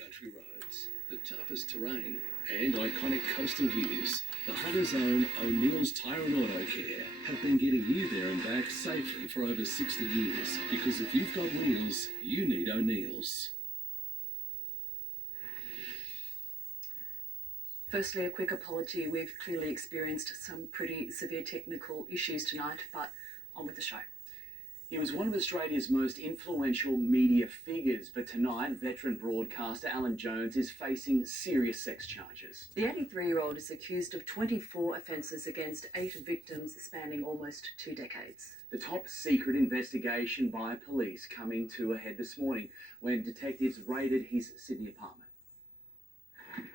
country roads, the toughest terrain, and iconic coastal views, the Hunter's own O'Neill's Tyre and Auto Care have been getting you there and back safely for over 60 years. Because if you've got wheels, you need O'Neill's. Firstly, a quick apology. We've clearly experienced some pretty severe technical issues tonight, but on with the show. He was one of Australia's most influential media figures, but tonight, veteran broadcaster Alan Jones is facing serious sex charges. The 83-year-old is accused of 24 offences against 8 victims spanning almost 2 decades. The top secret investigation by police coming to a head this morning when detectives raided his Sydney apartment.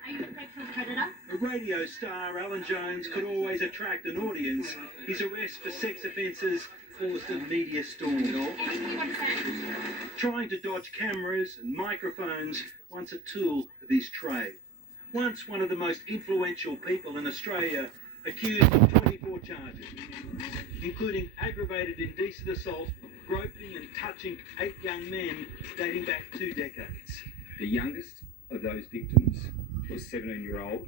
Are you a sexual predator? A radio star, Alan Jones, could always attract an audience. His arrest for sex offences caused a media storm. Trying to dodge cameras and microphones, once a tool of his trade. Once one of the most influential people in Australia, accused of 24 charges, including aggravated indecent assault, groping and touching 8 young men dating back 2 decades. The youngest of those victims was 17-year-old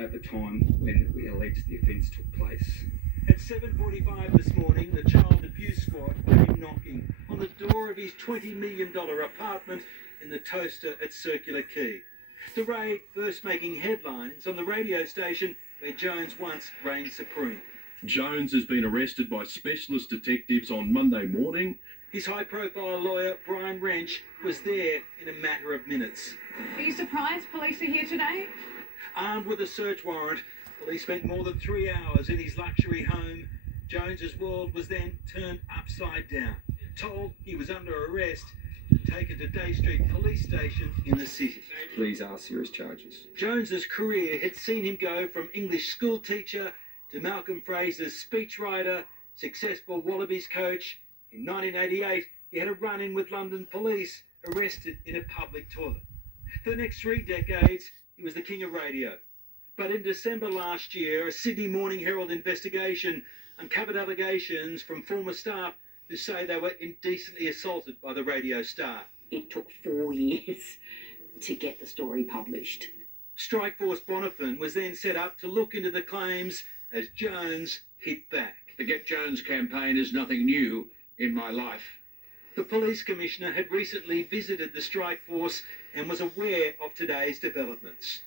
at the time when we alleged the offence took place. At 7:45 this morning, the Child Abuse Squad came knocking on the door of his $20 million apartment in the Toaster at Circular Quay. The raid first making headlines on the radio station where Jones once reigned supreme. Jones has been arrested by specialist detectives on Monday morning. His high-profile lawyer, Brian Wrench, was there in a matter of minutes. Are you surprised police are here today? Armed with a search warrant, police spent more than 3 hours in his luxury home. Jones's world was then turned upside down. Told he was under arrest, taken to Day Street Police Station in the city. These are serious charges. Jones's career had seen him go from English school teacher to Malcolm Fraser's speechwriter, successful Wallabies coach. In 1988, he had a run-in with London police, arrested in a public toilet. For the next 3 decades, he was the king of radio. But in December last year, a Sydney Morning Herald investigation uncovered allegations from former staff who say they were indecently assaulted by the radio star. It took 4 years to get the story published. Strikeforce Bonifin was then set up to look into the claims as Jones hit back. The Get Jones campaign is nothing new in my life. The police commissioner had recently visited the Strikeforce and was aware of today's developments.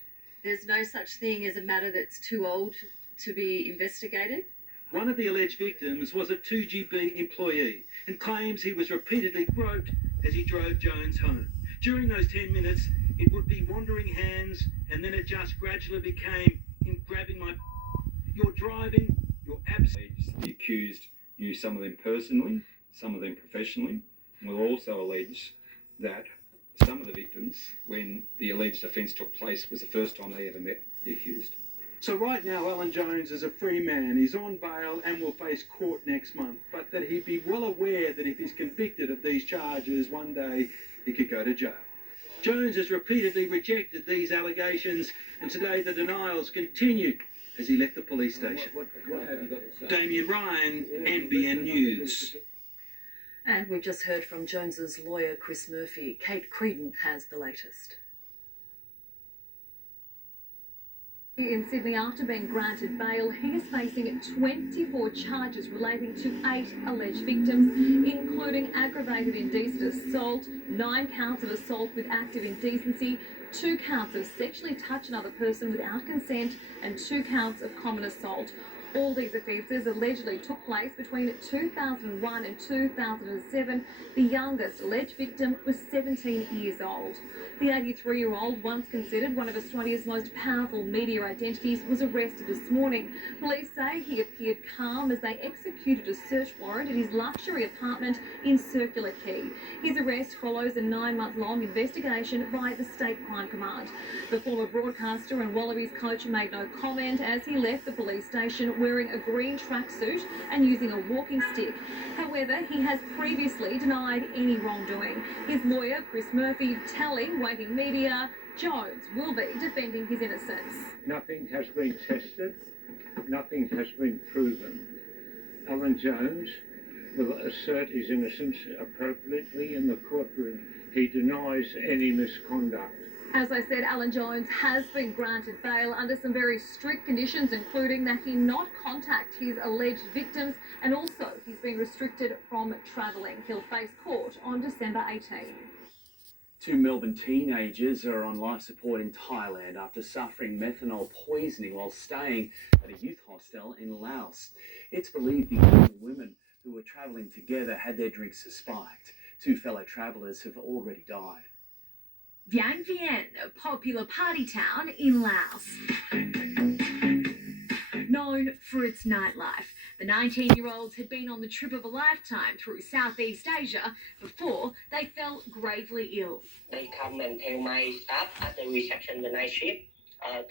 There's no such thing as a matter that's too old to be investigated. One of the alleged victims was a 2GB employee and claims he was repeatedly groped as he drove Jones home. During those 10 minutes, it would be wandering hands, and then it just gradually became him grabbing my... You're driving, you're absolutely... The accused knew some of them personally, some of them professionally. And we'll also allege that some of the victims, when the alleged offence took place, was the first time they ever met the accused. So right now, Alan Jones is a free man. He's on bail and will face court next month. But that he'd be well aware that if he's convicted of these charges, one day he could go to jail. Jones has repeatedly rejected these allegations, and today the denials continue as he left the police station. What have you got to say? Damien Ryan, NBN News. And we've just heard from Jones's lawyer, Chris Murphy. Kate Creedon has the latest. In Sydney, after being granted bail, he is facing 24 charges relating to 8 alleged victims, including aggravated indecent assault, 9 counts of assault with active indecency, 2 counts of sexually touch another person without consent, and 2 counts of common assault. All these offences allegedly took place between 2001 and 2007. The youngest alleged victim was 17 years old. The 83-year-old, once considered one of Australia's most powerful media identities, was arrested this morning. Police say he appeared calm as they executed a search warrant at his luxury apartment in Circular Quay. His arrest follows a 9-month-long investigation by the State Crime Command. The former broadcaster and Wallabies coach made no comment as he left the police station wearing a green tracksuit and using a walking stick. However, he has previously denied any wrongdoing. His lawyer, Chris Murphy, telling Waiting Media, Jones will be defending his innocence. Nothing has been tested, nothing has been proven. Alan Jones will assert his innocence appropriately in the courtroom. He denies any misconduct. As I said, Alan Jones has been granted bail under some very strict conditions, including that he not contact his alleged victims, and also he's been restricted from travelling. He'll face court on December 18. Two Melbourne teenagers are on life support in Thailand after suffering methanol poisoning while staying at a youth hostel in Laos. It's believed the young women who were travelling together had their drinks spiked. Two fellow travellers have already died. Vientiane Vientiane, a popular party town in Laos. Known for its nightlife, the 19-year-olds had been on the trip of a lifetime through Southeast Asia before they fell gravely ill. They come and tell my staff at the reception the night shift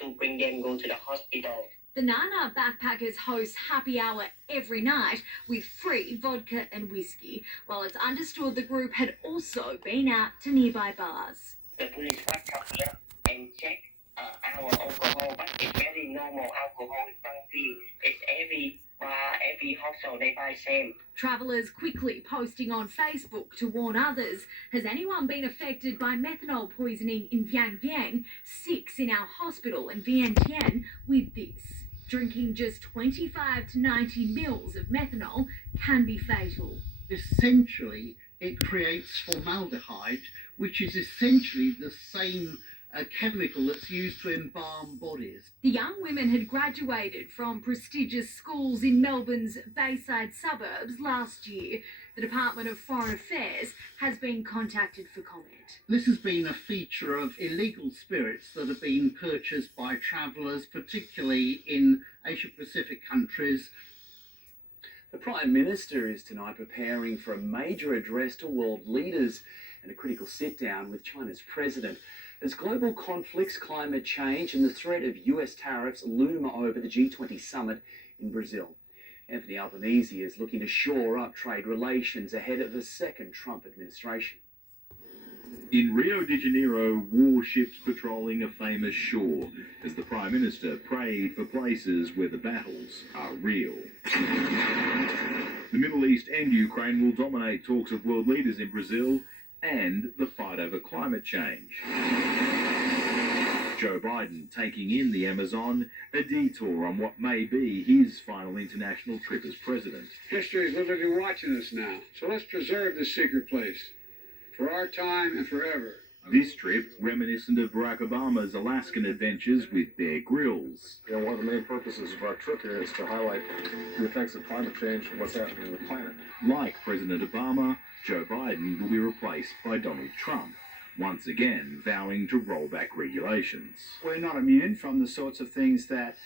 to bring them go to the hospital. The Nana backpackers host happy hour every night with free vodka and whiskey, while it's understood the group had also been out to nearby bars. The police have come here and check our alcohol, but it's very normal alcohol. It's every bar, every hostel they buy same. Travellers quickly posting on Facebook to warn others. Has anyone been affected by methanol poisoning in Vientiane Vientiane? 6 in our hospital in Vientiane with this. Drinking just 25 to 90 mils of methanol can be fatal. Essentially, it creates formaldehyde, which is essentially the same chemical that's used to embalm bodies. The young women had graduated from prestigious schools in Melbourne's Bayside suburbs last year. The Department of Foreign Affairs has been contacted for comment. This has been a feature of illegal spirits that have been purchased by travellers, particularly in Asia-Pacific countries. The Prime Minister is tonight preparing for a major address to world leaders and a critical sit-down with China's president. As global conflicts, climate change and the threat of US tariffs loom over the G20 summit in Brazil. Anthony Albanese is looking to shore up trade relations ahead of a second Trump administration. In Rio de Janeiro, warships patrolling a famous shore as the Prime Minister prayed for places where the battles are real. The Middle East and Ukraine will dominate talks of world leaders in Brazil and the fight over climate change. Joe Biden taking in the Amazon, a detour on what may be his final international trip as president. History is literally watching us now, so let's preserve this secret place for our time and forever. This trip reminiscent of Barack Obama's Alaskan adventures with Bear Grylls. One of the main purposes of our trip here is to highlight the effects of climate change and what's happening in the planet. Like President Obama, Joe Biden will be replaced by Donald Trump, once again vowing to roll back regulations. We're not immune from the sorts of things that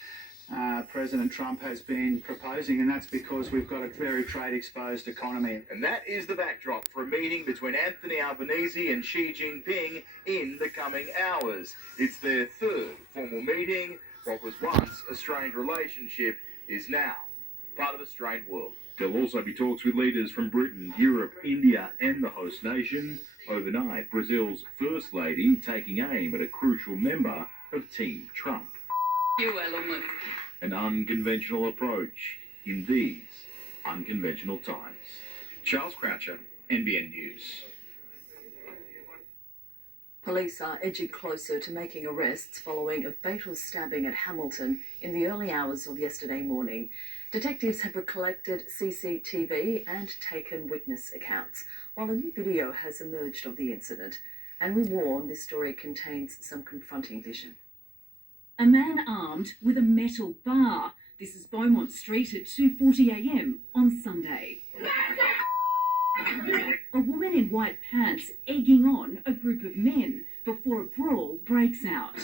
President Trump has been proposing, and that's because we've got a very trade-exposed economy. And that is the backdrop for a meeting between Anthony Albanese and Xi Jinping in the coming hours. It's their third formal meeting. What was once a strained relationship is now part of a strained world. There'll also be talks with leaders from Britain, Europe, India and the host nation. Overnight, Brazil's First Lady taking aim at a crucial member of Team Trump. You, Elon Musk. An unconventional approach in these unconventional times. Charles Croucher, NBN News. Police are edging closer to making arrests following a fatal stabbing at Hamilton in the early hours of yesterday morning. Detectives have collected CCTV and taken witness accounts, while a new video has emerged of the incident. And we warn this story contains some confronting vision. A man armed with a metal bar. This is Beaumont Street at 2:40 a.m. on Sunday. A woman in white pants egging on a group of men before a brawl breaks out.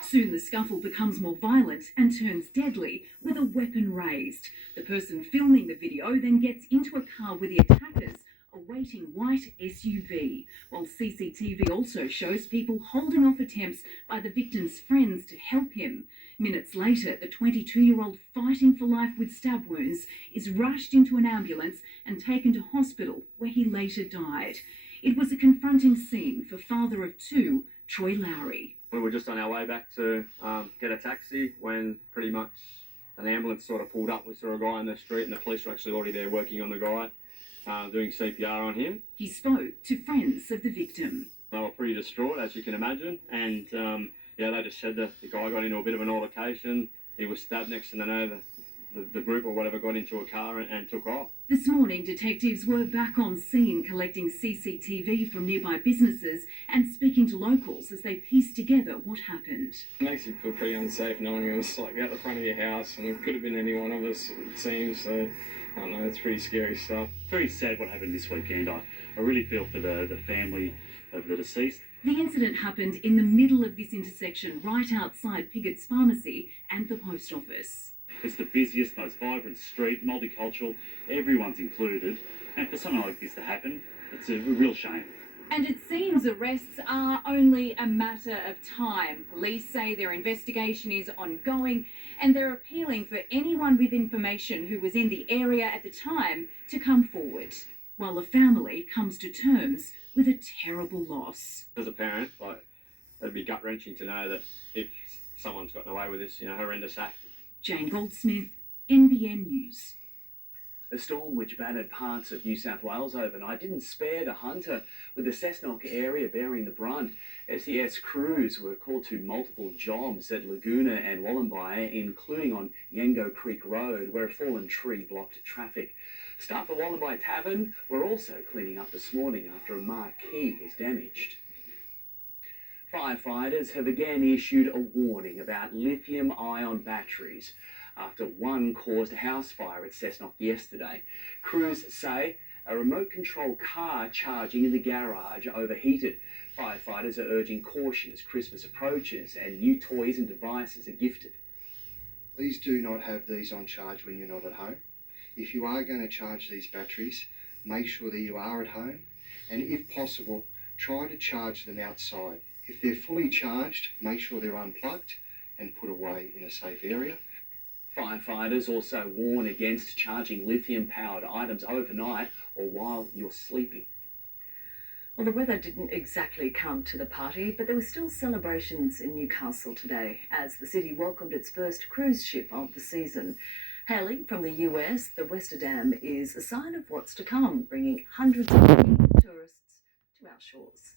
Soon the scuffle becomes more violent and turns deadly with a weapon raised. The person filming the video then gets into a car with the attackers, a waiting white SUV, while CCTV also shows people holding off attempts by the victim's friends to help him. Minutes later, the 22-year-old fighting for life with stab wounds is rushed into an ambulance and taken to hospital, where he later died. It was a confronting scene for father of two, Troy Lowry. We were just on our way back to get a taxi when pretty much an ambulance sort of pulled up. We saw a guy in the street and the police were actually already there working on the guy, doing CPR on him. He spoke to friends of the victim. I pretty distraught, as you can imagine. And yeah, they just said that the guy got into a bit of an altercation. He was stabbed. Next thing they know, the group or whatever got into a car and took off. This morning, detectives were back on scene collecting CCTV from nearby businesses and speaking to locals as they pieced together what happened. It makes you feel pretty unsafe knowing it was like out the front of your house and it could have been any one of us, it seems. So, I don't know, it's pretty scary stuff. Very sad what happened this weekend. I really feel for the family of the deceased. The incident happened in the middle of this intersection, right outside Piggott's Pharmacy and the post office. It's the busiest, most vibrant street, multicultural, everyone's included. And for something like this to happen, it's a real shame. And it seems arrests are only a matter of time. Police say their investigation is ongoing and they're appealing for anyone with information who was in the area at the time to come forward. While the family comes to terms with a terrible loss. As a parent, like, it'd be gut-wrenching to know that if someone's gotten away with this, horrendous act. Jane Goldsmith, NBN News. A storm which battered parts of New South Wales overnight didn't spare the Hunter, with the Cessnock area bearing the brunt. SES crews were called to multiple jobs at Laguna and Wollombi, including on Yango Creek Road, where a fallen tree blocked traffic. Staff at Wollombi Tavern were also cleaning up this morning after a marquee was damaged. Firefighters have again issued a warning about lithium-ion batteries after one caused a house fire at Cessnock yesterday. Crews say a remote-control car charging in the garage overheated. Firefighters are urging caution as Christmas approaches and new toys and devices are gifted. Please do not have these on charge when you're not at home. If you are going to charge these batteries, make sure that you are at home, and if possible, try to charge them outside. If they're fully charged, make sure they're unplugged and put away in a safe area. Firefighters also warn against charging lithium-powered items overnight or while you're sleeping. Well, the weather didn't exactly come to the party, but there were still celebrations in Newcastle today as the city welcomed its first cruise ship of the season. Hailing from the US, the Westerdam is a sign of what's to come, bringing hundreds of tourists to our shores.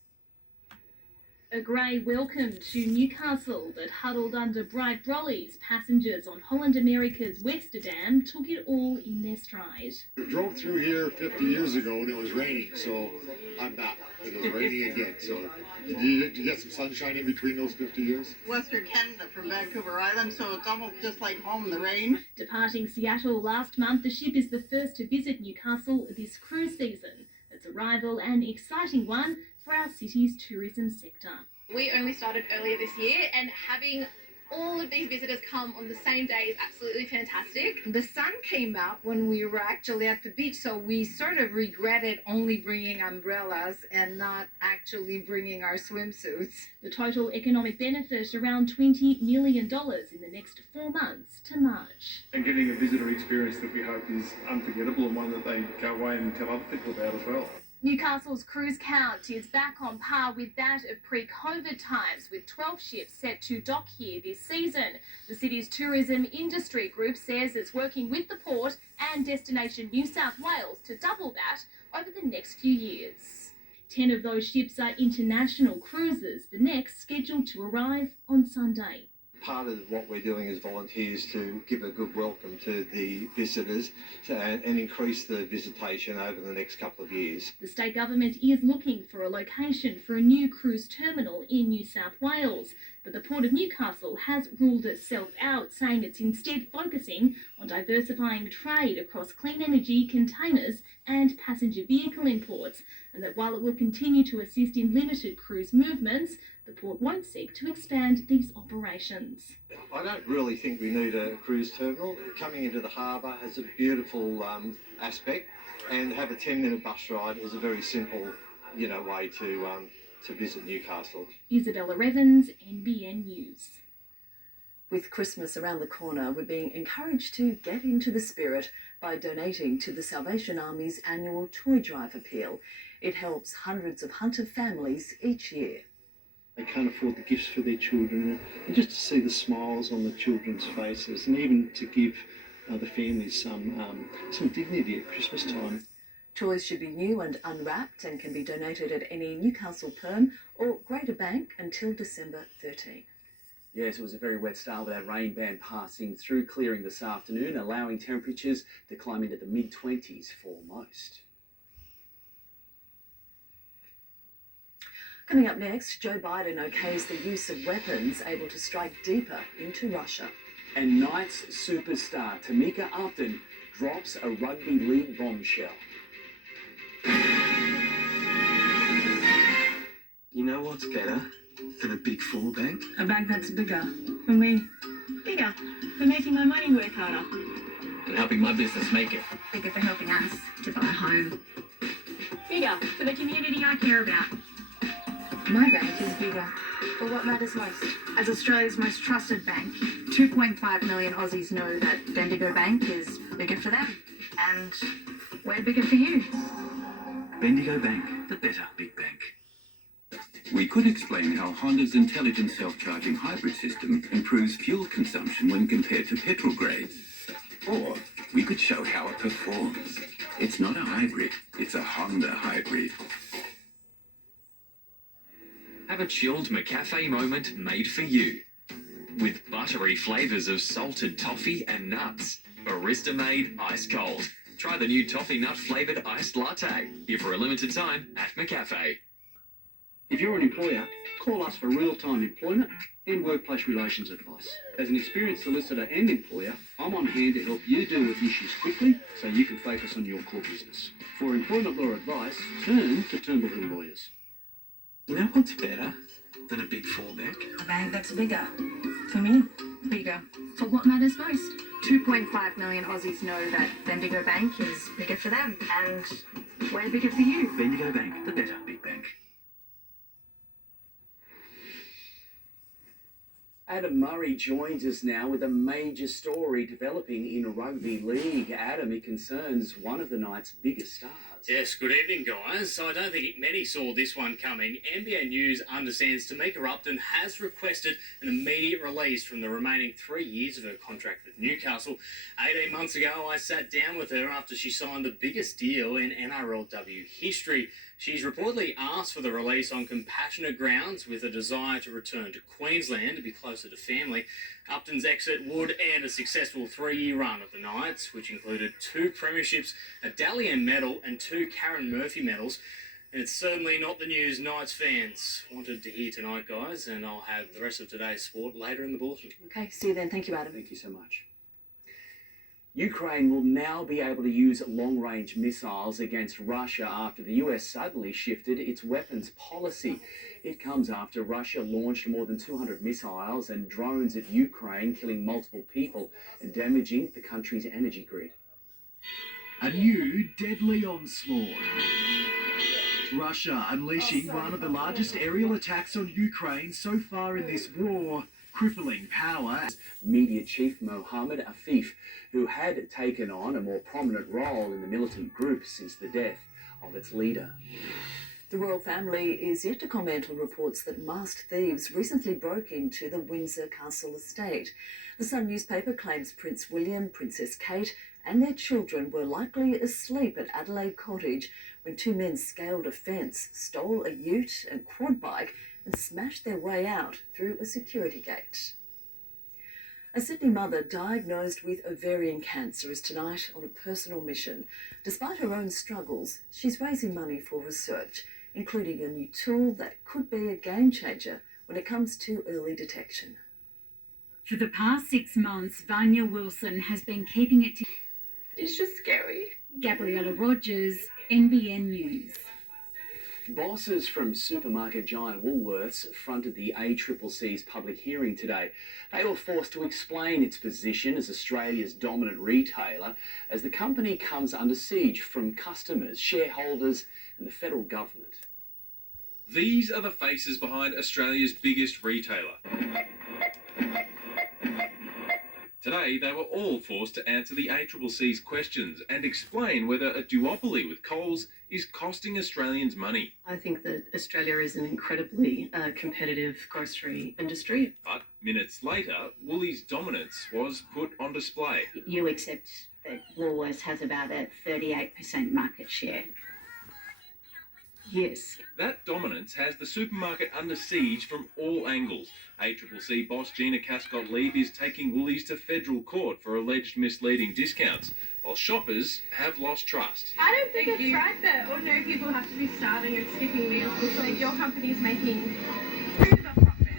A grey welcome to Newcastle that huddled under bright brollies. Passengers on Holland America's Westerdam took it all in their stride. We drove through here 50 years ago and it was raining, so I'm back. It was raining again, so did you get some sunshine in between those 50 years? Western Canada from Vancouver Island, so it's almost just like home in the rain. Departing Seattle last month, the ship is the first to visit Newcastle this cruise season. Its arrival an exciting one for our city's tourism sector. We only started earlier this year, and having all of these visitors come on the same day is absolutely fantastic. The sun came up when we were actually at the beach, so we sort of regretted only bringing umbrellas and not actually bringing our swimsuits. The total economic benefit around $20 million in the next 4 months to March. And getting a visitor experience that we hope is unforgettable and one that they go away and tell other people about as well. Newcastle's cruise count is back on par with that of pre-COVID times, with 12 ships set to dock here this season. The city's tourism industry group says it's working with the port and Destination New South Wales to double that over the next few years. 10 of those ships are international cruises, the next scheduled to arrive on Sunday. Part of what we're doing as volunteers to give a good welcome to the visitors and increase the visitation over the next couple of years. The state government is looking for a location for a new cruise terminal in New South Wales, but the Port of Newcastle has ruled itself out, saying it's instead focusing on diversifying trade across clean energy, containers and passenger vehicle imports, and that while it will continue to assist in limited cruise movements, the port won't seek to expand these operations. I don't really think we need a cruise terminal. Coming into the harbour has a beautiful aspect, and have a 10-minute bus ride is a very simple, way to visit Newcastle. Isabella Evans, NBN News. With Christmas around the corner, we're being encouraged to get into the spirit by donating to the Salvation Army's annual Toy Drive appeal. It helps hundreds of Hunter families each year. They can't afford the gifts for their children, and just to see the smiles on the children's faces, and even to give the families some dignity at Christmas time. Toys should be new and unwrapped and can be donated at any Newcastle Perm or Greater Bank until December 13. Yes, it was a very wet start with that rain band passing through, clearing this afternoon, allowing temperatures to climb into the mid-20s for most. Coming up next, Joe Biden okays the use of weapons able to strike deeper into Russia. And Knights superstar Tamika Upton drops a rugby league bombshell. You know what's better than a Big Four bank? A bank that's bigger for me. Bigger for making my money work harder. And helping my business make it. Bigger for helping us to buy a home. Bigger for the community I care about. My bank is bigger for what matters most. As Australia's most trusted bank, 2.5 million Aussies know that Bendigo Bank is bigger for them. And we're bigger for you. Bendigo Bank, the better big bank. We could explain how Honda's intelligent self-charging hybrid system improves fuel consumption when compared to petrol grades. Or we could show how it performs. It's not a hybrid, it's a Honda hybrid. Have a chilled McCafe moment made for you. With buttery flavours of salted toffee and nuts. Barista made ice cold. Try the new toffee nut flavoured iced latte. Here for a limited time at McCafe. If you're an employer, call us for real-time employment and workplace relations advice. As an experienced solicitor and employer, I'm on hand to help you deal with issues quickly so you can focus on your core business. For employment law advice, turn to Turnbull Hill Lawyers. You know what's better than a Big Four bank? A bank that's bigger for me. Bigger for what matters most. 2.5 million Aussies know that Bendigo Bank is bigger for them. And we're bigger for you. Bendigo Bank, the better big bank. Adam Murray joins us now with a major story developing in rugby league. Adam, it concerns one of the night's biggest stars. Yes, good evening, guys. I don't think many saw this one coming. NBN News understands Tamika Upton has requested an immediate release from the remaining 3 years of her contract with Newcastle. 18 months ago, I sat down with her after she signed the biggest deal in NRLW history. She's reportedly asked for the release on compassionate grounds with a desire to return to Queensland to be closer to family. Upton's exit would end a successful 3-year run of the Knights, which included 2 premierships, a Dally M medal and 2 Karen Murphy medals. And it's certainly not the news Knights fans wanted to hear tonight, guys, and I'll have the rest of today's sport later in the bulletin. Okay, see you then. Thank you, Adam. Thank you so much. Ukraine will now be able to use long-range missiles against Russia after the US suddenly shifted its weapons policy. It comes after Russia launched more than 200 missiles and drones at Ukraine, killing multiple people and damaging the country's energy grid. A new deadly onslaught. Russia unleashing one of the largest aerial attacks on Ukraine so far in this war, crippling power. Media chief Mohammed Afif, who had taken on a more prominent role in the militant group since the death of its leader. The royal family is yet to comment on reports that masked thieves recently broke into the Windsor Castle estate. The Sun newspaper claims Prince William, Princess Kate and their children were likely asleep at Adelaide Cottage when 2 men scaled a fence, stole a ute and quad bike and smashed their way out through a security gate. A Sydney mother diagnosed with ovarian cancer is tonight on a personal mission. Despite her own struggles, she's raising money for research, including a new tool that could be a game changer when it comes to early detection. For the past 6 months, Vanya Wilson has been keeping it together. It's just scary. Gabriella Rogers, NBN News. Bosses from supermarket giant Woolworths fronted the ACCC's public hearing today. They were forced to explain its position as Australia's dominant retailer as the company comes under siege from customers, shareholders and the federal government. These are the faces behind Australia's biggest retailer. Today, they were all forced to answer the ACCC's questions and explain whether a duopoly with Coles is costing Australians money. I think that Australia is an incredibly competitive grocery industry. But minutes later, Woolies' dominance was put on display. You accept that Woolworths has about a 38% market share. Yes. That dominance has the supermarket under siege from all angles. ACCC boss Gina Cascott-Leib is taking Woolies to federal court for alleged misleading discounts, while shoppers have lost trust. I don't think it's right that ordinary people have to be starving and skipping meals so that your company's making uber profits.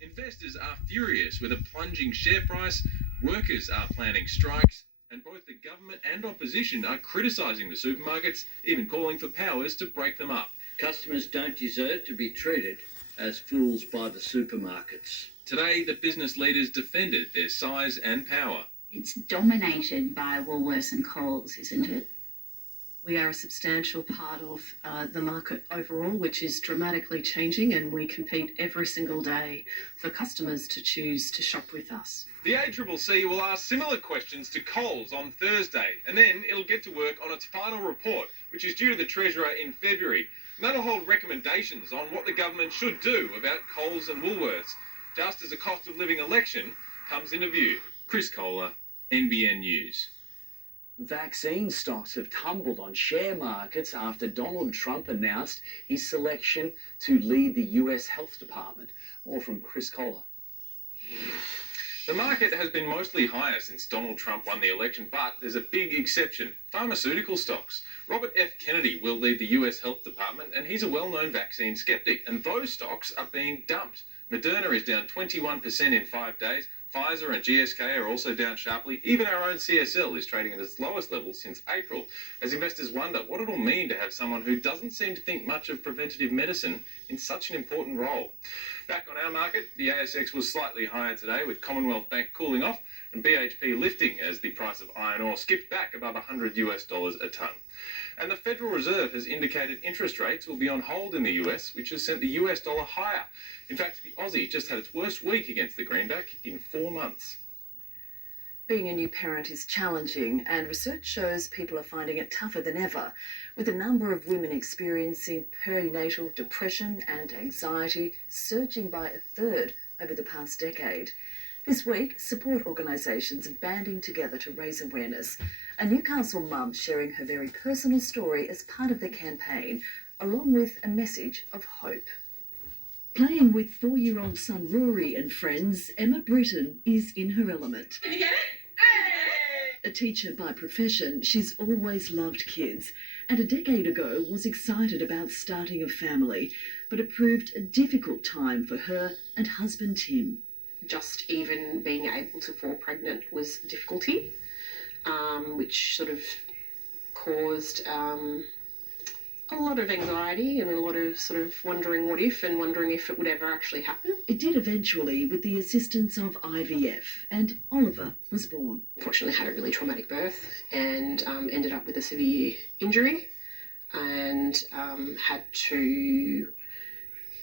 Investors are furious with a plunging share price, workers are planning strikes, and both the government and opposition are criticising the supermarkets, even calling for powers to break them up. Customers don't deserve to be treated as fools by the supermarkets. Today, the business leaders defended their size and power. It's dominated by Woolworths and Coles, isn't it? We are a substantial part of the market overall, which is dramatically changing, and we compete every single day for customers to choose to shop with us. The ACCC will ask similar questions to Coles on Thursday, and then it'll get to work on its final report, which is due to the Treasurer in February. And that'll hold recommendations on what the government should do about Coles and Woolworths, just as a cost of living election comes into view. Chris Kohler, NBN News. Vaccine stocks have tumbled on share markets after Donald Trump announced his selection to lead the US Health Department. More from Chris Kohler. The market has been mostly higher since Donald Trump won the election, but there's a big exception: pharmaceutical stocks. Robert F. Kennedy will lead the US Health Department, and he's a well-known vaccine skeptic, and those stocks are being dumped. Moderna is down 21% in 5 days. Pfizer and GSK are also down sharply. Even our own CSL is trading at its lowest level since April, as investors wonder what it'll mean to have someone who doesn't seem to think much of preventative medicine in such an important role. Back on our market, the ASX was slightly higher today, with Commonwealth Bank cooling off and BHP lifting as the price of iron ore skipped back above $100 a tonne. And the Federal Reserve has indicated interest rates will be on hold in the US, which has sent the US dollar higher. In fact, the Aussie just had its worst week against the greenback in 4 months. Being a new parent is challenging, and research shows people are finding it tougher than ever, with a number of women experiencing perinatal depression and anxiety surging by a third over the past decade. This week, support organisations are banding together to raise awareness. A Newcastle mum sharing her very personal story as part of the campaign, along with a message of hope. Playing with 4-year-old son Rory and friends, Emma Britton is in her element. Can you get it? A teacher by profession, she's always loved kids, and a decade ago was excited about starting a family, but it proved a difficult time for her and husband Tim. Just even being able to fall pregnant was a difficulty, which sort of caused a lot of anxiety and a lot of sort of wondering what if and wondering if it would ever actually happen. It did eventually with the assistance of IVF, and Oliver was born. Fortunately had a really traumatic birth and ended up with a severe injury and had to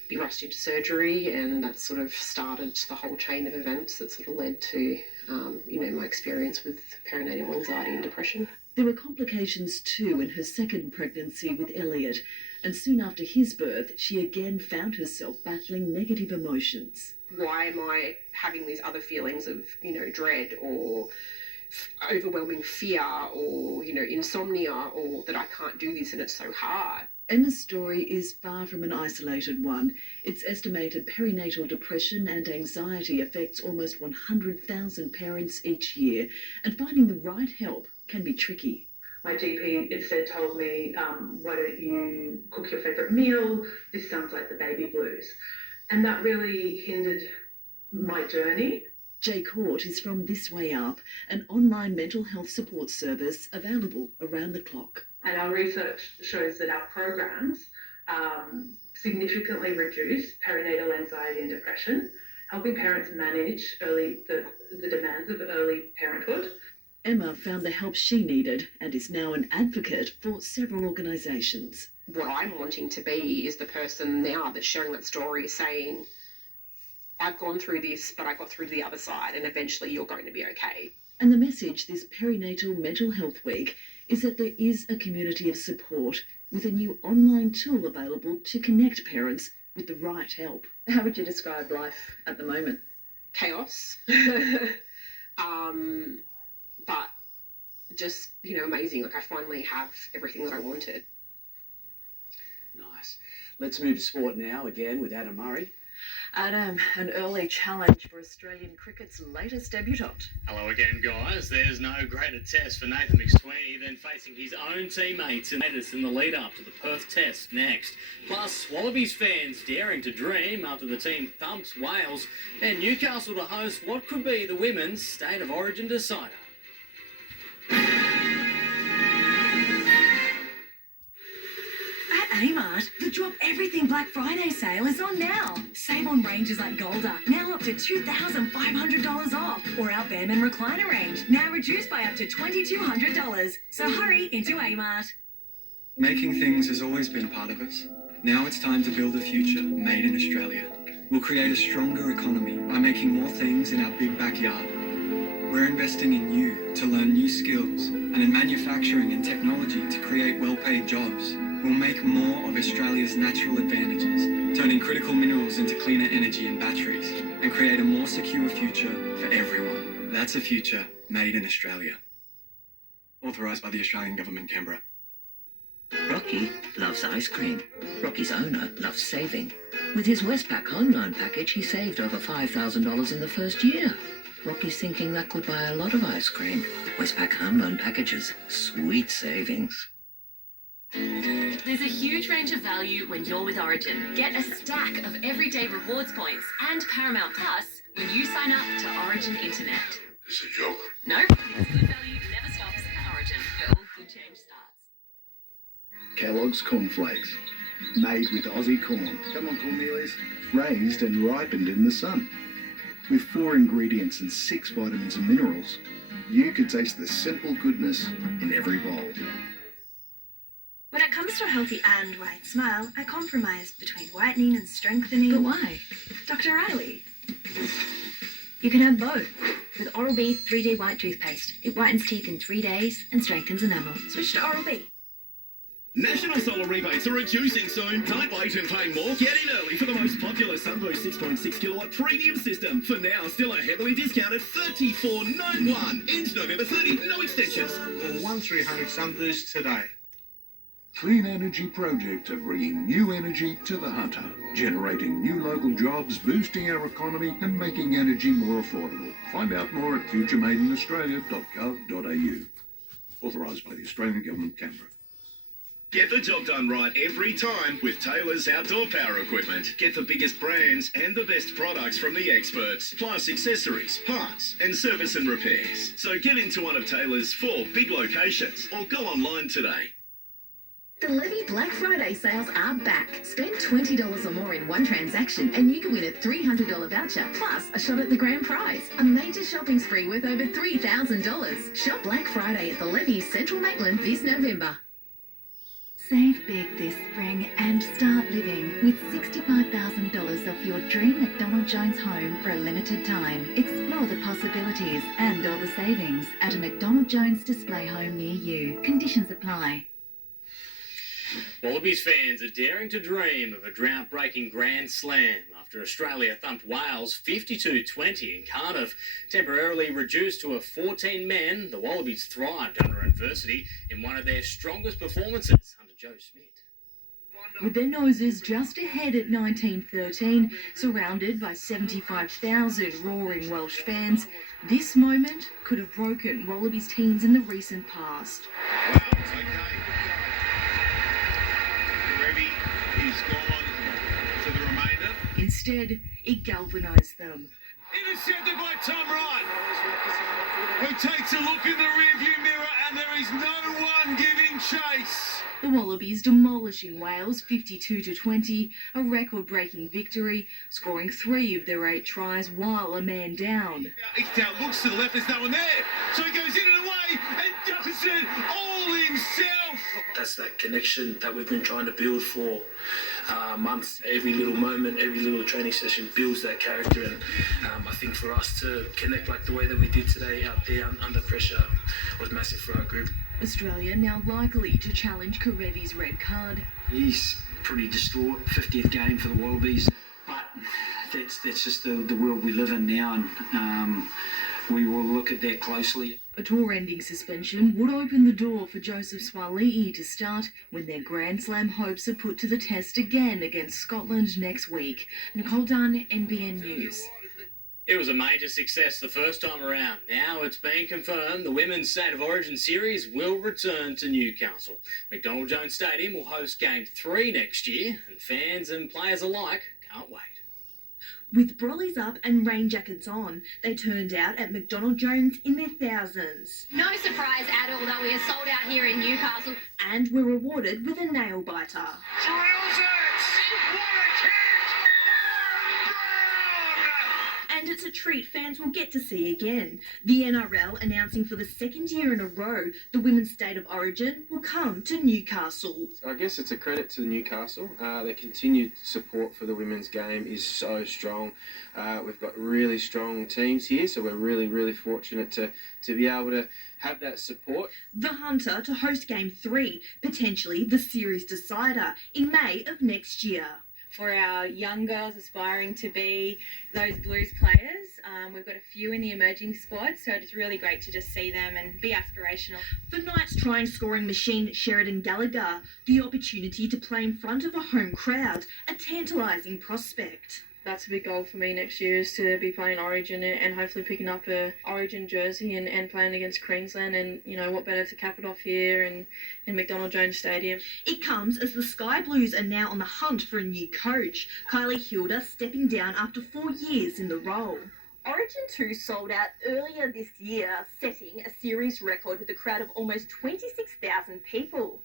be rushed into surgery, and that sort of started the whole chain of events that sort of led to my experience with perinatal anxiety and depression. There were complications too in her second pregnancy with Elliot, and soon after his birth, she again found herself battling negative emotions. Why am I having these other feelings of, dread or overwhelming fear or, insomnia, or that I can't do this and it's so hard? Emma's story is far from an isolated one. It's estemated perinatal depression and anxiety affects almost 100,000 parents each year, and finding the right help can be tricky. My GP instead told me, why don't you cook your favourite meal? This sounds like the baby blues. And that really hindered my journey. Jay Court is from This Way Up, an online mental health support service available around the clock. And our research shows that our programs significantly reduce perinatal anxiety and depression, helping parents manage the demands of early parenthood. Emma found the help she needed and is now an advocate for several organisations. What I'm wanting to be is the person now that's sharing that story saying, I've gone through this, but I got through to the other side, and eventually you're going to be okay. And the message this Perinatal Mental Health Week is that there is a community of support with a new online tool available to connect parents with the right help. How would you describe life at the moment? Chaos. But just, amazing. Like, I finally have everything that I wanted. Nice. Let's move to sport now, again with Adam Murray. Adam, an early challenge for Australian cricket's latest debutant. Hello again, guys. There's no greater test for Nathan McSweeney than facing his own teammates in the lead-up to the Perth Test next. Plus, Wallabies fans daring to dream after the team thumps Wales, and Newcastle to host what could be the Women's State of Origin decider. At Amart, the Drop Everything Black Friday sale is on now. Save on ranges like Golder, now up to $2,500 off. Or our Behrman recliner range, now reduced by up to $2,200. So hurry into Amart. Making things has always been part of us. Now it's time to build a future made in Australia. We'll create a stronger economy by making more things in our big backyard. We're investing in you to learn new skills and in manufacturing and technology to create well-paid jobs. We'll make more of Australia's natural advantages, turning critical minerals into cleaner energy and batteries, and create a more secure future for everyone. That's a future made in Australia. Authorised by the Australian Government, Canberra. Rocky loves ice cream. Rocky's owner loves saving. With his Westpac home loan package, he saved over $5,000 in the first year. Rocky's thinking that could buy a lot of ice cream. Westpac home loan packages, sweet savings. There's a huge range of value when you're with Origin. Get a stack of everyday rewards points and Paramount Plus when you sign up to Origin Internet. It's a joke. No, it's good value never stops at Origin, where all good change starts. Kellogg's Cornflakes, made with Aussie corn. Come on, Cornelius. Raised and ripened in the sun. With 4 ingredients and 6 vitamins and minerals, you can taste the simple goodness in every bowl. When it comes to a healthy and white smile, I compromise between whitening and strengthening. But why? Dr. Riley. You can have both. With Oral-B 3D White Toothpaste. It whitens teeth in 3 days and strengthens enamel. Switch to Oral-B. National solar rebates are reducing soon. Don't wait and pay more. Get in early for the most popular Sunboost 6.6 kilowatt premium system. For now, still a heavily discounted $34.91. Ends November 30. No extensions. Call 1300 Sunboost today. Clean energy projects are bringing new energy to the Hunter, generating new local jobs, boosting our economy and making energy more affordable. Find out more at futuremadeinaustralia.gov.au. Authorised by the Australian Government, Canberra. Get the job done right every time with Taylor's Outdoor Power Equipment. Get the biggest brands and the best products from the experts, plus accessories, parts, and service and repairs. So get into one of Taylor's 4 big locations or go online today. The Levy Black Friday sales are back. Spend $20 or more in one transaction and you can win a $300 voucher plus a shot at the grand prize. A major shopping spree worth over $3,000. Shop Black Friday at the Levy Central Maitland this November. Save big this spring and start living with $65,000 off your dream McDonald Jones home for a limited time. Explore the possibilities and all the savings at a McDonald Jones display home near you. Conditions apply. Wallabies fans are daring to dream of a drought-breaking Grand Slam after Australia thumped Wales 52-20 in Cardiff. Temporarily reduced to a 14-man, the Wallabies thrived under adversity in one of their strongest performances under Joe Schmidt. With their noses just ahead at 1913, surrounded by 75,000 roaring Welsh fans, this moment could have broken Wallabies teams in the recent past. Wow, it's okay. He's gone to the remainder. Instead, it galvanised them. Intercepted by Tom Wright, who takes a look in the rearview mirror and there is no one giving chase. The Wallabies demolishing Wales 52-20, a record-breaking victory, scoring 3 of their 8 tries while a man down. Eachtown looks to the left, there's no one there, so he goes in and away and does it all himself. That's that connection that we've been trying to build for months. Every little moment, every little training session builds that character, and I think for us to connect like the way that we did today out there under pressure was massive for our group. Australia now likely to challenge Karevi's red card. He's pretty distraught, 50th game for the Wallabies, but that's just the world we live in now, and we will look at that closely. A tour-ending suspension would open the door for Joseph Swali'i to start when their Grand Slam hopes are put to the test again against Scotland next week. Nicole Dunn, NBN News. It was a major success the first time around. Now it's been confirmed the Women's State of Origin series will return to Newcastle. McDonald Jones Stadium will host Game 3 next year, and fans and players alike can't wait. With brollies up and rain jackets on, they turned out at McDonald Jones in their thousands. No surprise at all that we are sold out here in Newcastle. And were rewarded with a nail biter. And it's a treat fans will get to see again. The NRL announcing for the second year in a row the Women's State of Origin will come to Newcastle. I guess it's a credit to Newcastle. Their continued support for the women's game is so strong. We've got really strong teams here, so we're really fortunate to be able to have that support. The Hunter to host Game 3, potentially the series decider, in May of next year. For our young girls aspiring to be those Blues players, we've got a few in the emerging squad, so it's really great to just see them and be aspirational. For Knights try-scoring machine Sheridan Gallagher, the opportunity to play in front of a home crowd, a tantalising prospect. That's a big goal for me next year, is to be playing Origin and hopefully picking up a Origin jersey and playing against Queensland, and you know what better to cap it off here in McDonald Jones Stadium. It comes as the Sky Blues are now on the hunt for a new coach, Kylie Hilda stepping down after 4 years in the role. Origin 2 sold out earlier this year, setting a series record with a crowd of almost 26,000 people.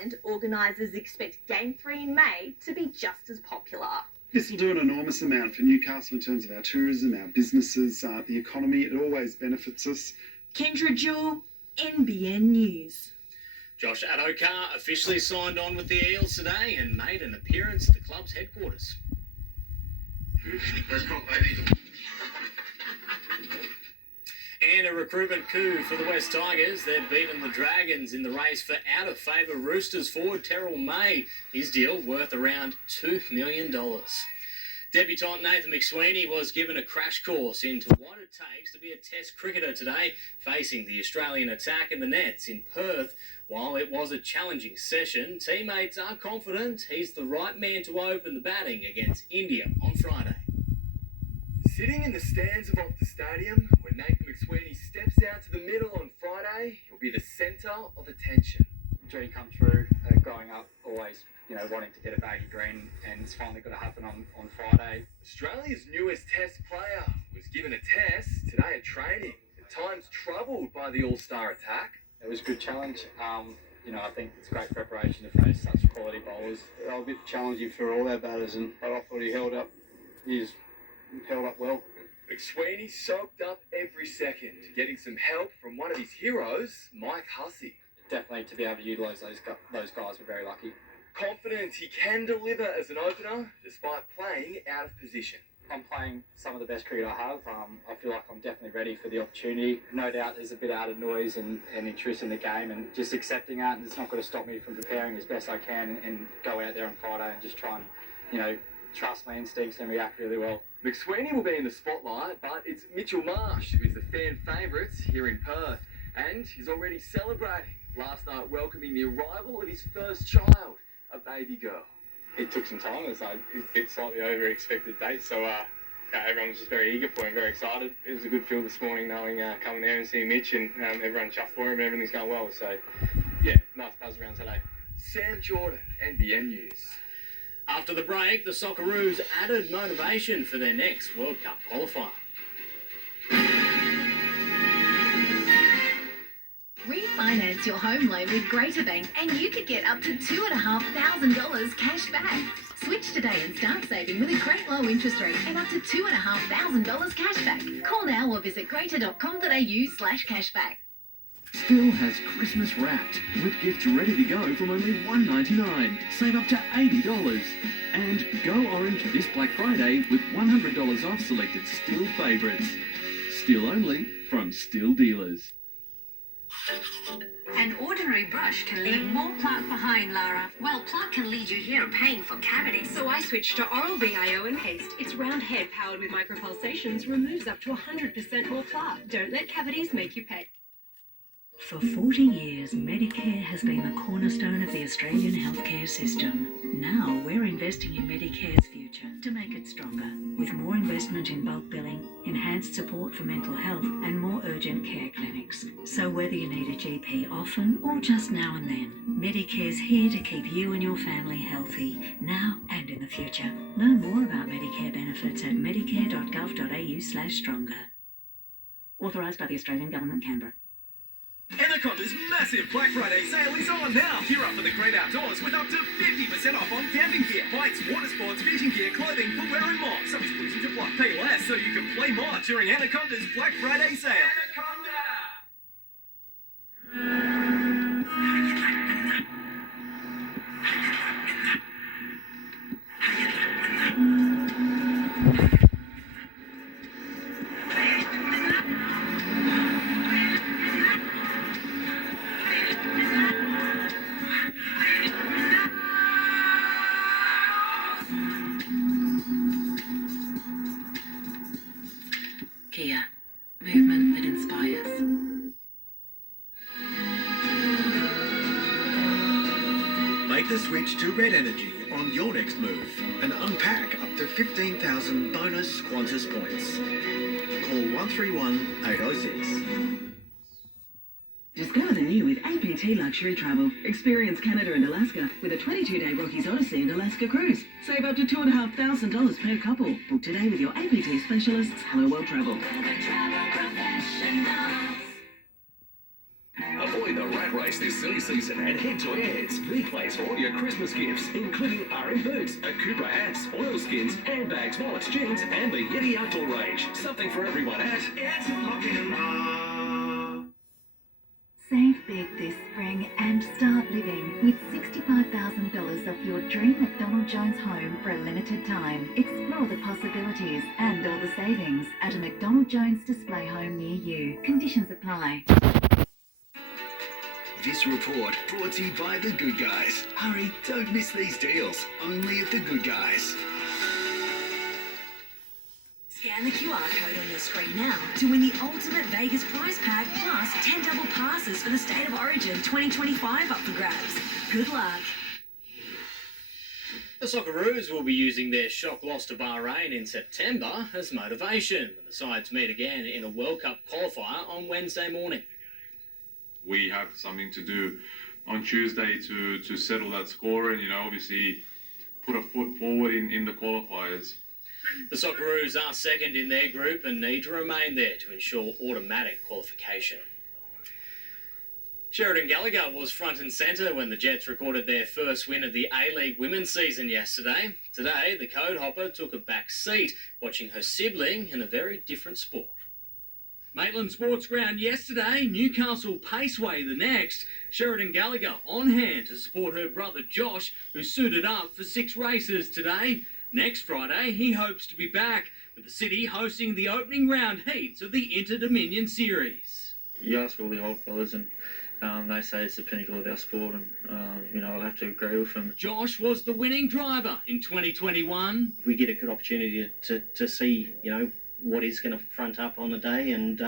And organisers expect Game 3 in May to be just as popular. This will do an enormous amount for Newcastle in terms of our tourism, our businesses, the economy. It always benefits us. Kendra Jewell, NBN News. Josh Adokar officially signed on with the Eels today and made an appearance at the club's headquarters. And a recruitment coup for the West Tigers. They've beaten the Dragons in the race for out-of-favour Roosters forward Terrell May. His deal worth around $2 million. Debutant Nathan McSweeney was given a crash course into what it takes to be a Test cricketer today, facing the Australian attack in the nets in Perth. While it was a challenging session, teammates are confident he's the right man to open the batting against India on Friday. Sitting in the stands of Optus Stadium, when Nathan McSweeney steps out to the middle on Friday, he'll be the centre of attention. Dream come true, growing up, always, wanting to get a baggy green, and it's finally got to happen on Friday. Australia's newest Test player was given a test today at training, at times troubled by the All-Star attack. It was a good challenge. I think it's great preparation to face such quality bowlers. It was a bit challenging for all our batters, and I thought he held up well. McSweeney soaked up every second, getting some help from one of his heroes, Mike Hussey. Definitely to be able to utilise those guys, we're very lucky. Confident he can deliver as an opener, despite playing out of position. I'm playing some of the best cricket I have. I feel like I'm definitely ready for the opportunity. No doubt there's a bit of added noise and interest in the game, and just accepting that, and it's not going to stop me from preparing as best I can and go out there on Friday and just try and, trust my instincts and react really well. McSweeney will be in the spotlight, but it's Mitchell Marsh who is the fan favourite here in Perth, and he's already celebrating last night, welcoming the arrival of his first child, a baby girl. It took some time. It was a bit slightly over expected date, so everyone was just very eager for him, very excited. It was a good feel this morning knowing coming there and seeing Mitch and everyone chuffed for him, everything's going well. So, yeah, nice buzz around today. Sam Jordan, NBN News. After the break, the Socceroos added motivation for their next World Cup qualifier. Refinance your home loan with Greater Bank and you could get up to $2,500 cash back. Switch today and start saving with a great low interest rate and up to $2,500 cash back. Call now or visit greater.com.au/cashback. Still has Christmas wrapped with gifts ready to go from only $1.99. Save up to $80. And go orange this Black Friday with $100 off selected Still favourites. Still only from Still dealers. An ordinary brush can leave more plaque behind, Lara. Well, plaque can lead you here paying for cavities. So I switched to Oral-B IO and Paste. Its round head powered with micropulsations removes up to 100% more plaque. Don't let cavities make you pay. For 40 years, Medicare has been the cornerstone of the Australian healthcare system. Now we're investing in Medicare's future to make it stronger, with more investment in bulk billing, enhanced support for mental health, and more urgent care clinics. So whether you need a GP often or just now and then, Medicare's here to keep you and your family healthy, now and in the future. Learn more about Medicare benefits at medicare.gov.au/stronger. Authorised by the Australian Government, Canberra. Anaconda's massive Black Friday sale is on now. Gear up for the great outdoors with up to 50% off on camping gear, bikes, water sports, fishing gear, clothing, footwear and more. So it's pushing to block. Pay less so you can play more during Anaconda's Black Friday sale. Kia, movement that inspires. Make the switch to Red Energy on your next move and unpack up to 15,000 bonus Qantas points. Call 131 806. Discover the new with APT Luxury Travel. Experience Canada and Alaska with a 22-day Rockies Odyssey and Alaska cruise. Save up to $2,500 per couple. Book today with your APT specialists, Hello World Travel. Avoid the rat race this silly season and head to Airs, the place for all your Christmas gifts, including RM boots, Akubra hats, oilskins, handbags, wallets, jeans, and the Yeti outdoor range. Something for everyone at Airs Lockingham. Save big this spring and start living with $65,000 off your dream McDonald Jones home for a limited time. Explore the possibilities and all the savings at a McDonald Jones display home near you. Conditions apply. This report brought to you by The Good Guys. Hurry, don't miss these deals. Only at The Good Guys. Scan the QR code on your screen now to win the ultimate Vegas prize pack plus 10 double passes for the State of Origin 2025 up for grabs. Good luck. The Socceroos will be using their shock loss to Bahrain in September as motivation when the sides meet again in a World Cup qualifier on Wednesday morning. We have something to do on Tuesday to settle that score and, obviously put a foot forward in the qualifiers. The Socceroos are second in their group and need to remain there to ensure automatic qualification. Sheridan Gallagher was front and centre when the Jets recorded their first win of the A-League women's season yesterday. Today, the code hopper took a back seat, watching her sibling in a very different sport. Maitland Sports Ground yesterday, Newcastle Paceway the next. Sheridan Gallagher on hand to support her brother Josh, who suited up for 6 races today. Next Friday, he hopes to be back, with the city hosting the opening round heats of the Inter-Dominion Series. You ask all the old fellas and they say it's the pinnacle of our sport and, I'll have to agree with them. Josh was the winning driver in 2021. We get a good opportunity to see, what is going to front up on the day and,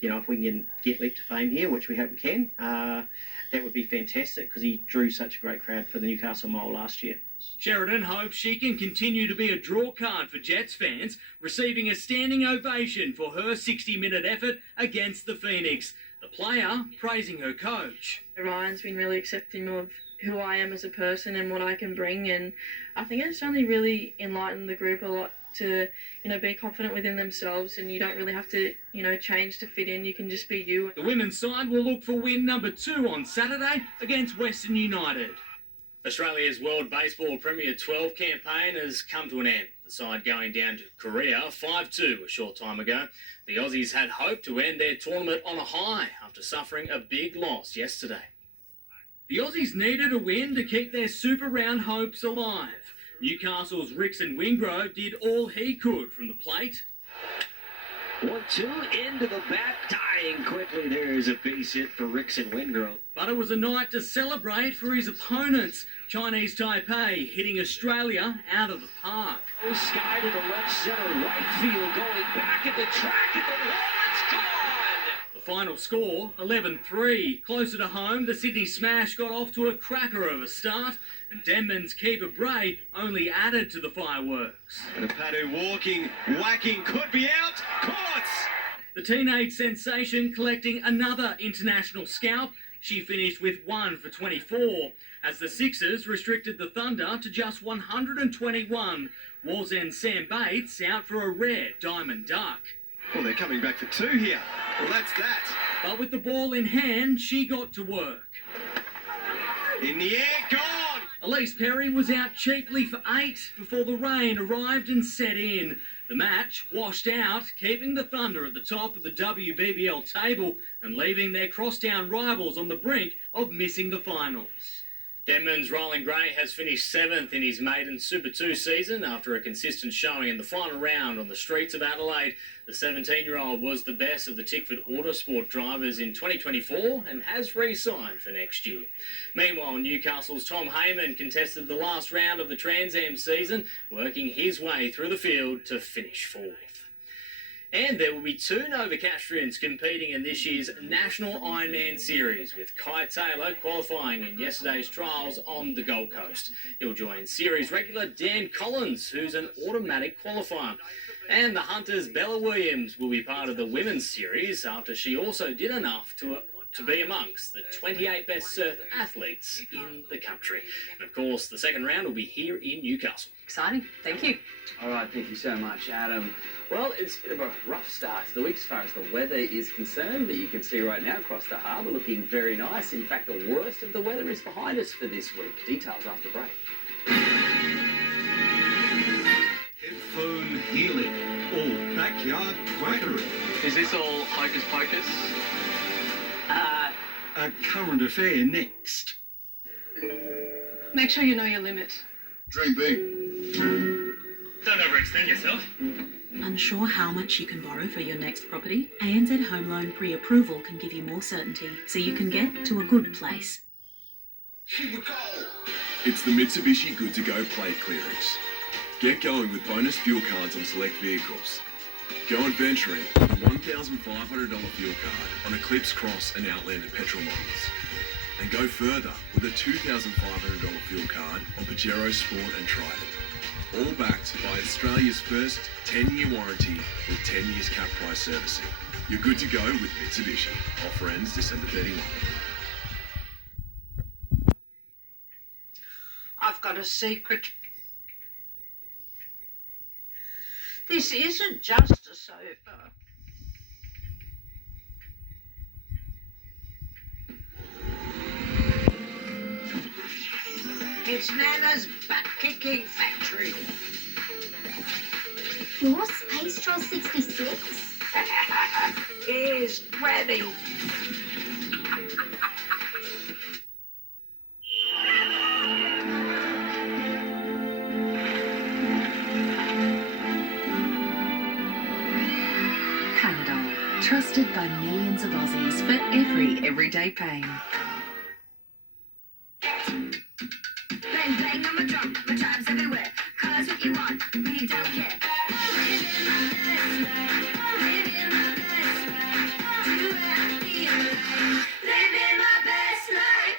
if we can get Leap to Fame here, which we hope we can, that would be fantastic because he drew such a great crowd for the Newcastle Mole last year. Sheridan hopes she can continue to be a draw card for Jets fans, receiving a standing ovation for her 60-minute effort against the Phoenix. The player praising her coach. Ryan's been really accepting of who I am as a person and what I can bring, and I think it's only really enlightened the group a lot to, be confident within themselves, and you don't really have to, change to fit in. You can just be you. The women's side will look for win number 2 on Saturday against Western United. Australia's World Baseball Premier 12 campaign has come to an end. The side going down to Korea 5-2 a short time ago. The Aussies had hoped to end their tournament on a high after suffering a big loss yesterday. The Aussies needed a win to keep their Super Round hopes alive. Newcastle's Rickson Wingrove did all he could from the plate. 1-2 into the bat, dying quickly. There's a base hit for Rickson Wingrove. But it was a night to celebrate for his opponents. Chinese Taipei hitting Australia out of the park. Sky to the left center, right field, going back at the track at the wall. It's gone! The final score, 11-3. Closer to home, the Sydney Smash got off to a cracker of a start, and Denman's keeper Bray only added to the fireworks. And Padu walking, whacking, could be out, caught! The teenage sensation collecting another international scalp. She finished with 1 for 24, as the Sixers restricted the Thunder to just 121. Wars End Sam Bates out for a rare diamond duck. Well, they're coming back for 2 here. Well, that's that. But with the ball in hand, she got to work. In the air, gone! Elise Perry was out cheaply for 8 before the rain arrived and set in. The match washed out, keeping the Thunder at the top of the WBBL table and leaving their crosstown rivals on the brink of missing the finals. Denman's Rolling Gray has finished 7th in his maiden Super 2 season after a consistent showing in the final round on the streets of Adelaide. The 17-year-old was the best of the Tickford Autosport drivers in 2024 and has re-signed for next year. Meanwhile, Newcastle's Tom Heyman contested the last round of the Trans Am season, working his way through the field to finish 4th. And there will be 2 Novocastrians competing in this year's National Ironman Series, with Kai Taylor qualifying in yesterday's trials on the Gold Coast. He'll join series regular Dan Collins, who's an automatic qualifier. And the Hunters' Bella Williams will be part of the women's series after she also did enough to be amongst the 28 best surf athletes in the country. And of course, the second round will be here in Newcastle. Exciting. Thank you. All right, thank you so much, Adam. Well, it's a bit of a rough start to the week as far as the weather is concerned, but you can see right now across the harbour looking very nice. In fact, the worst of the weather is behind us for this week. Details after the break. Headphone healing or backyard quackery. Is this all hocus pocus? A current affair next. Make sure you know your limit. Dream big. Don't overextend yourself. Unsure how much you can borrow for your next property? ANZ Home Loan Pre-Approval can give you more certainty, so you can get to a good place. It's the Mitsubishi Good to Go plate clearance. Get going with bonus fuel cards on select vehicles. Go adventuring with a $1,500 fuel card on Eclipse, Cross and Outlander petrol models. And go further with a $2,500 fuel card on Pajero Sport and Trident. All backed by Australia's first 10-year warranty with 10 years cap price servicing. You're good to go with Mitsubishi. Offer ends December 31. I've got a secret. This isn't just a sofa. It's Nana's butt-kicking factory. Your Space Troll 66? Here's Granny. Panadol, trusted by millions of Aussies for every everyday pain. Bang, bang on my drum, my tribe's everywhere. Cause what you want, we don't care. Living my best life, living my best life. Do I feel like living my best life?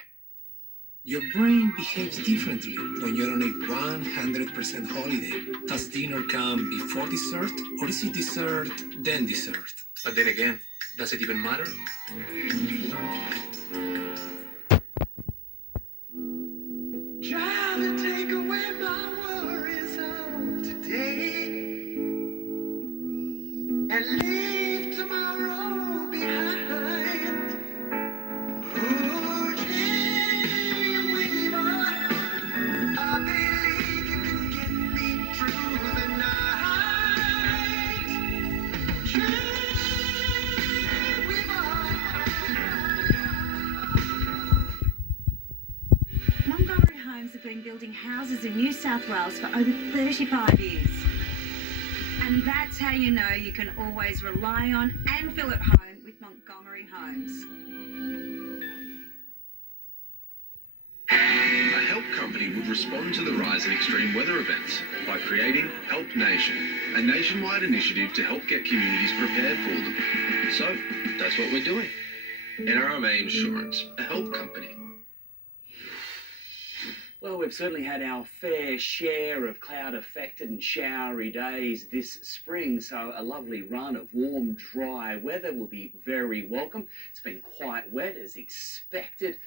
Your brain behaves differently when you're on a 100% holiday. Does dinner come before dessert, or is it dessert, then dessert? But then again, does it even matter? Try to take away my worries of today and leave tomorrow behind. Oh, Jane Weaver, I believe you can get me through the night. Jane Weaver. Montgomery Homes have been building houses in New South Wales for over 35 years. And that's how you know you can always rely on and feel at home with Montgomery Homes. A help company would respond to the rise in extreme weather events by creating Help Nation, a nationwide initiative to help get communities prepared for them. So, that's what we're doing. NRMA Insurance, a help company. Well, we've certainly had our fair share of cloud-affected and showery days this spring, so a lovely run of warm, dry weather will be very welcome. It's been quite wet as expected.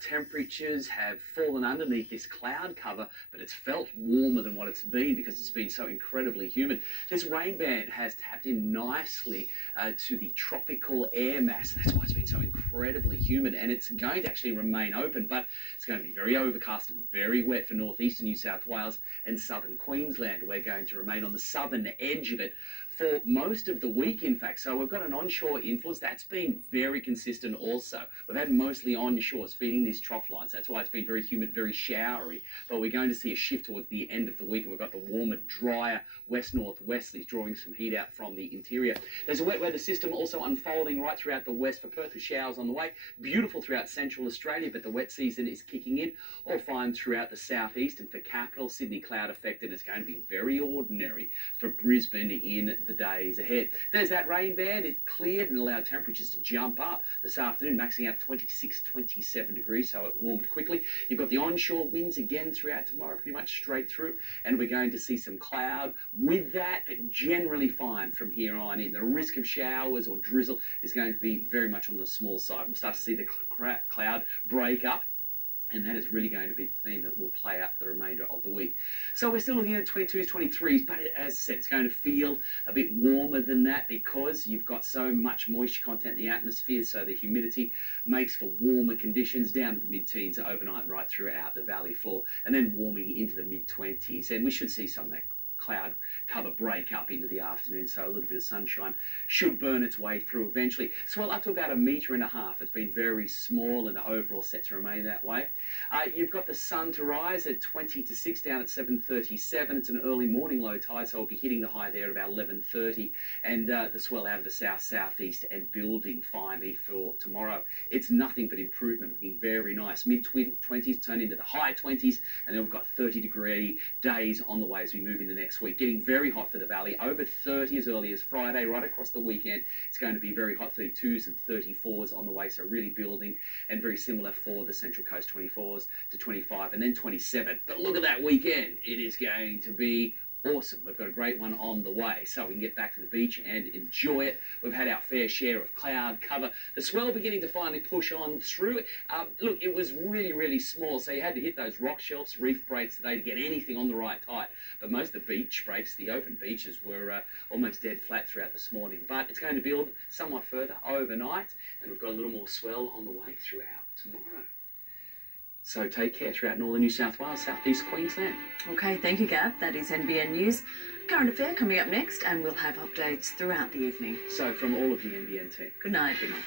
Temperatures have fallen underneath this cloud cover, but it's felt warmer than what it's been because it's been so incredibly humid. This rain band has tapped in nicely to the tropical air mass. That's why it's been so incredibly humid, and it's going to actually remain open, but it's going to be very overcast and very wet for northeastern New South Wales and southern Queensland. We're going to remain on the southern edge of it for most of the week, in fact. So we've got an onshore influence. That's been very consistent also. We've had mostly onshores feeding these trough lines. That's why it's been very humid, very showery. But we're going to see a shift towards the end of the week, and we've got the warmer, drier west-northwesterlies drawing some heat out from the interior. There's a wet weather system also unfolding right throughout the west for Perth with showers on the way. Beautiful throughout central Australia, but the wet season is kicking in. All fine throughout the southeast, and for capital Sydney, cloud affected. It's going to be very ordinary for Brisbane in the days ahead. There's that rain band. It cleared and allowed temperatures to jump up this afternoon, maxing out 26, 27 degrees, so it warmed quickly. You've got the onshore winds again throughout tomorrow, pretty much straight through, and we're going to see some cloud with that, but generally fine from here on in. The risk of showers or drizzle is going to be very much on the small side. We'll start to see the cloud break up, and that is really going to be the theme that will play out for the remainder of the week. So we're still looking at 22s, 23s, but as I said, it's going to feel a bit warmer than that because you've got so much moisture content in the atmosphere, so the humidity makes for warmer conditions down to the mid-teens overnight right throughout the valley floor, and then warming into the mid-20s. And we should see some of that cloud cover break up into the afternoon, so a little bit of sunshine should burn its way through eventually. Swell up to about 1.5 meters. It's been very small and overall set to remain that way. You've got the sun to rise at 20 to 6 down at 7:37. It's an early morning low tide, so we'll be hitting the high there at about 11:30, and the swell out of the south-southeast and building finally for tomorrow. It's nothing but improvement, looking very nice. Mid-20s turn into the high 20s, and then we've got 30-degree days on the way as we move into next week. Getting very hot for the valley, over 30 as early as Friday, right across the weekend. It's going to be very hot, 32s and 34s on the way, so really building, and very similar for the Central Coast, 24s to 25 and then 27. But look at that weekend. It is going to be awesome. We've got a great one on the way, so we can get back to the beach and enjoy it. We've had our fair share of cloud cover. The swell beginning to finally push on through. Look, it was really, really small, so you had to hit those rock shelves, reef breaks today to get anything on the right tide. But most of the beach breaks, the open beaches, were almost dead flat throughout this morning. But it's going to build somewhat further overnight, and we've got a little more swell on the way throughout tomorrow. So take care throughout northern New South Wales, southeast Queensland. Okay, thank you, Gav. That is NBN News. Current affair coming up next, and we'll have updates throughout the evening. So from all of the NBN team. Good night. Good night.